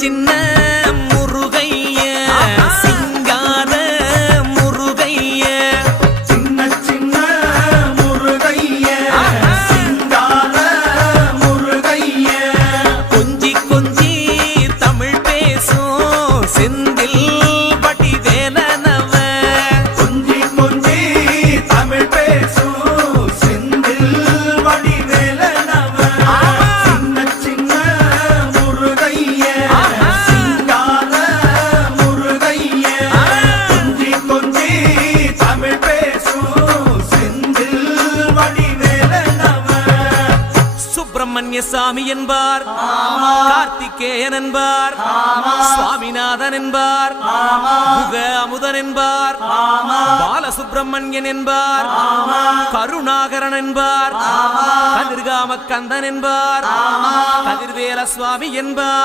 சின்ன முருகைய சிங்கார முருகைய சின்ன சின்ன முருகைய சிங்கார முருகைய கொஞ்சி கொஞ்சி தமிழ் பேசும் செந்தில் வடிவேலனவ கொஞ்சி கொஞ்சி தமிழ் பேசும் செந்தில் வடிவேலனவ சின்ன சின்ன முருகைய சிங்கார முருகைய கொஞ்சி கொஞ்சி தமிழ் பேசும் செந்தில் வடிவேலனவ சுப்பிரமணிய சாமி என்பார், கார்த்திகேயன் என்பார், சுவாமிநாதன் என்பார், முக அமுதன் என்பார், பாலசுப்பிரமணியன் என்பார், கருணாகரன் என்பார், கதிர்காம கந்தன் என்பார், கதிர்வேல சுவாமி என்பார்.